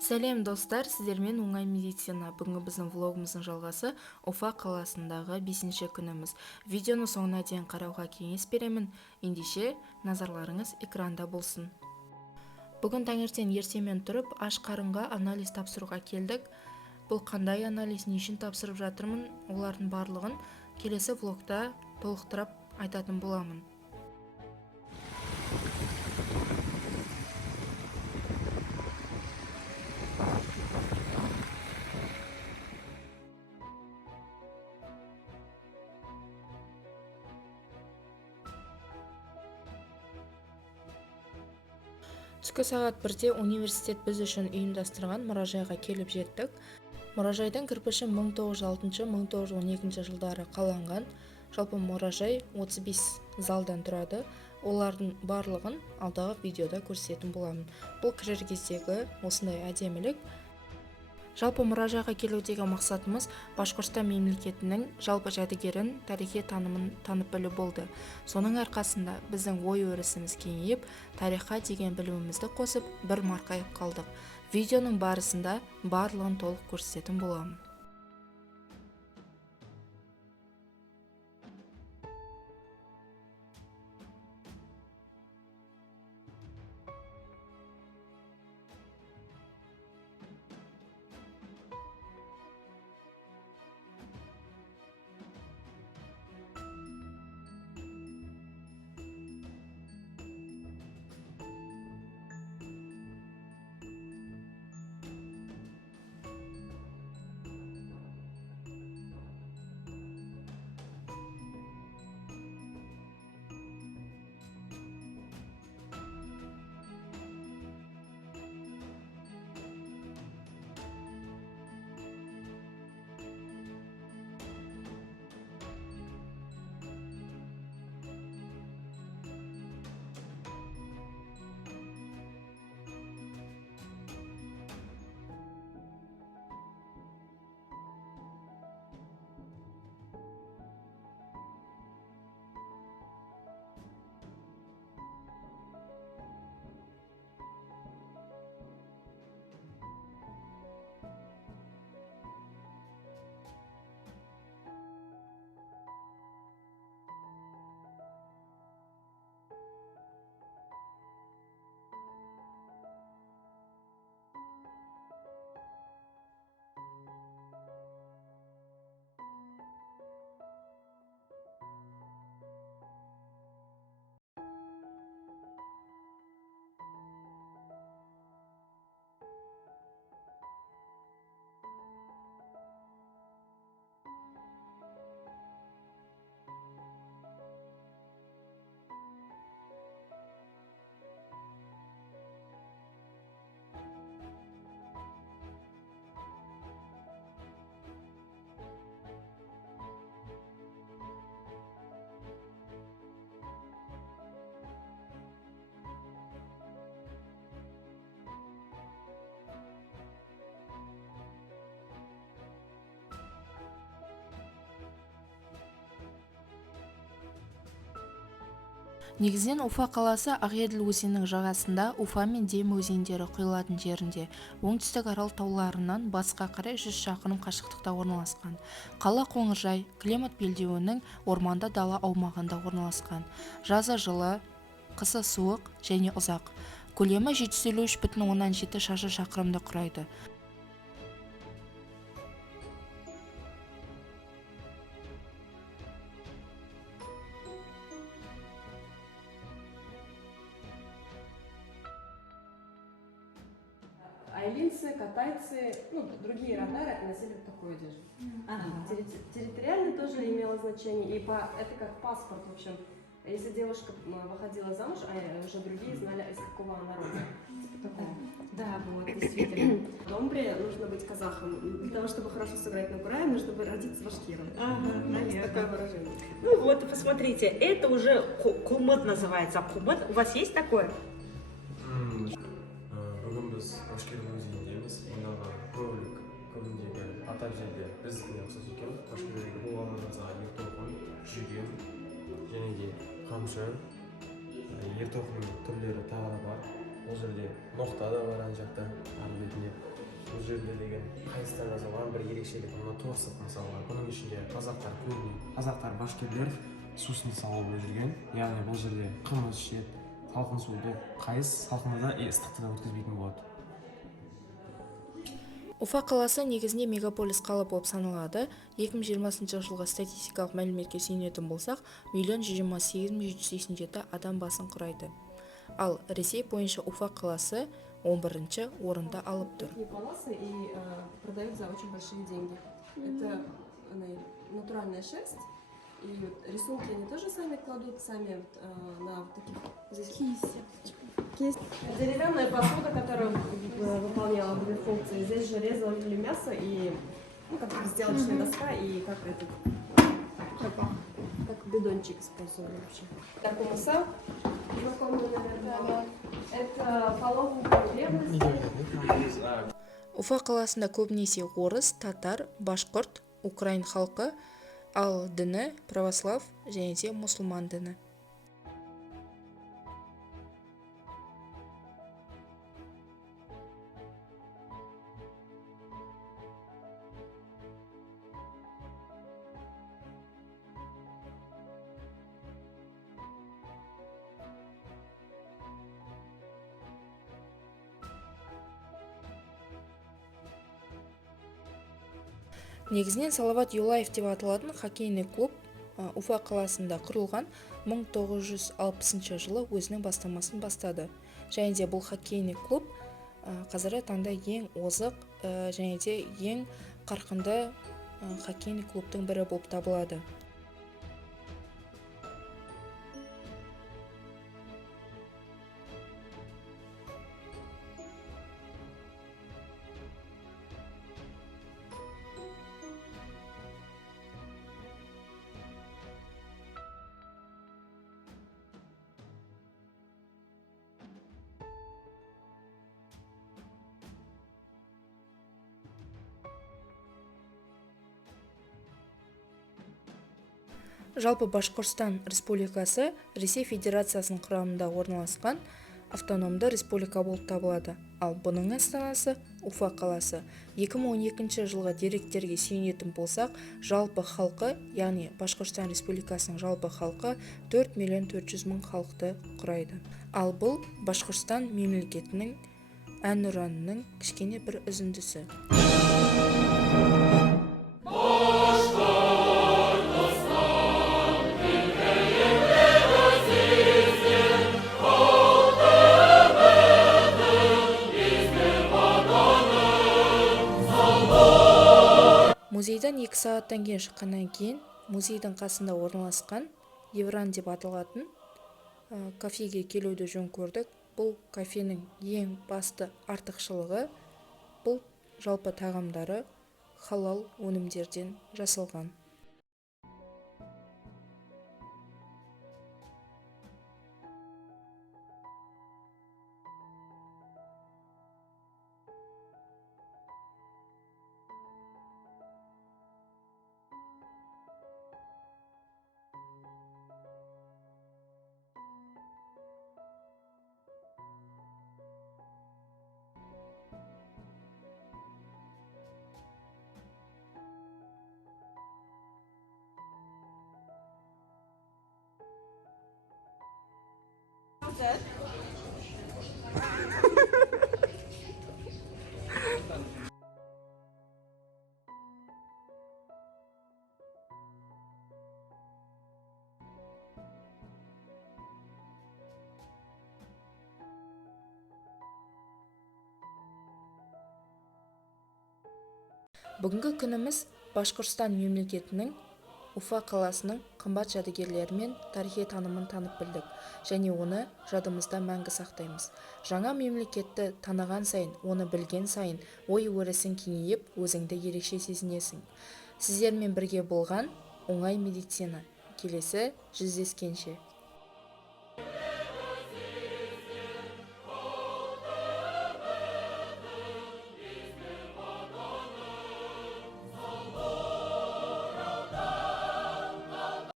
Сәлем достар, сіздермен оңай медицина. Бүгінгі біздің влогымыздың жалғасы Уфа қаласындағы 5-ші күніміз. Видеоны соңына дейін қарауға кеңес беремін. Ендеше назарларыңыз экранда болсын. Бүгін таңертең ертемен тұрып, аш қарынға анализ тапсыруға келдік. Бұл қандай анализ, не үшін тапсырып жатырмын, олардың барлығын келесі влогта толықтырып айтатын боламын. Түскі сағат 1-де университет біз үшін ұйымдастырған мұражайға келіп жеттік. Мұражайдың кірпіші 1906-1912 жылдары қаланған. Жалпы мұражай 35 залдан тұрады. Олардың барлығын алдағы видеода көрсететін боламын. Бұл кірер кездегі осындай әдемілік. Жалпы мұражайға келудегі мақсатымыз Башқұртстан мемлекетінің жалпы жәдігерін, тарихи танымын танып білу болды. Соның арқасында біздің ой-өрісіміз кеңейіп, тарихқа деген білімімізді қосып, бір марқайып қалдық. Видеоның барысында барлығын толық көрсететін боламын. Негізінен Уфа қаласы Ақеділ өзенінің жағасында, Уфа мен Дем өзендері құйылатын жерінде, оңтүстік Арал тауларынан батысқа қарай 100 шақырым қашықтықта орналасқан. Қала қоңыржай, климат белдеуінің орманды дала аумағында орналасқан. Жазы жылы, қысы суық және ұзақ. Көлемі 753,7 шаршы шақырымды құрайды. Айлинцы, катайцы, другие родные носили такую одежду. Территориально тоже имело значение, это как паспорт, в общем. Если девушка выходила замуж, а уже другие знали, из какого народа. Типа такого. Да, вот, действительно. В Домбре нужно быть казахом. Для того, чтобы хорошо сыграть на курае, нужно бы родиться башкиром. Ага, наверное. Такое выражение. Ну вот, посмотрите, это уже кумыт называется. Кумыт, у вас есть такое? Бүгін біз Башкирия өзеніндеміз. Мұндағы көбіндегі ата жерде біздікіне ұқсас екен. Башкирияда болғанымызға ертоқым, жүген, және де қамшы, ертоқымның түрлері тағы да бар. Ол жерде ноқта да бар ана жақта, ар бетінде. жерде деген қайсыста жазылған бір ерекшелік мына торсық мысалы бұның ішінде қазақтар көбіне қазақтар башкирлер сусница алып жүрген, яғни бұл жерде қымыз ішеді, салқын суды қайыс салқынды да ыстықты да өткізбейтін болады. Уфа қаласы негізінде мегаполис қала болып саналады. 2020 жылғы статистикалық мәліметке сүйенетін болсақ, 1,128,787 адам басын құрайды. Ал Ресей бойынша Уфа қаласы 11-ші орында алып тұр. Паласы и продают за очень большие деньги. Это натуральная шерсть. И вот рисунки они тоже сами кладут, сами на вот таких кисти. Деревянная посуда, которая выполняла две функции. Здесь же резали мясо и как сделочная доска и как бидончик использовали вообще. Так, умыса, знакомый, наверное, это половник древности. Уфа қаласында көбінесе орыс, татар, башқұрт, украин халқы, ал діні православ және де мұсылман діні. Негізінен Салават Юлаев деп аталатын хоккейный клуб Уфа қаласында құрылған 1960 жылы өзінің бастамасын бастады. Және де бұл хоккейный клуб қазіргі таңда ең озық және де ең қарқынды хоккейный клубтың бірі болып табылады. Жалпы Башқұртстан Республикасы Ресей Федерациясының құрамында орналасқан автономды республика болып табылады. Ал бұның астанасы Уфа қаласы. 2012 жылғы деректерге сүйенетін болсақ, жалпы халқы, яғни Башқұртстан Республикасының жалпы халқы 4,400,000 халықты құрайды. Ал бұл Башқұртстан мемлекетінің әнұранының кішкене бір үзіндісі. Музейден 2 сағаттан кейін шыққаннан кейін, музейдің қасында орналасқан Евран деп аталатын кафеге келуді жөн көрдік. Бұл кафенің ең басты артықшылығы бұл жалпы тағамдары халал өнімдерден жасалған. Бүгінгі күніміз Башқұртстан мемлекетінің Уфа қаласының қымбат жәдігерлері мен тарихи танымын танып білдік, және оны жадымызда мәңгі сақтаймыз. Жаңа мемлекетті таныған сайын, оны білген сайын, ой-өрісің кеңейіп, өзіңді ерекше сезінесің. Сіздермен бірге болған оңай медицина. Келесі жүздескенше.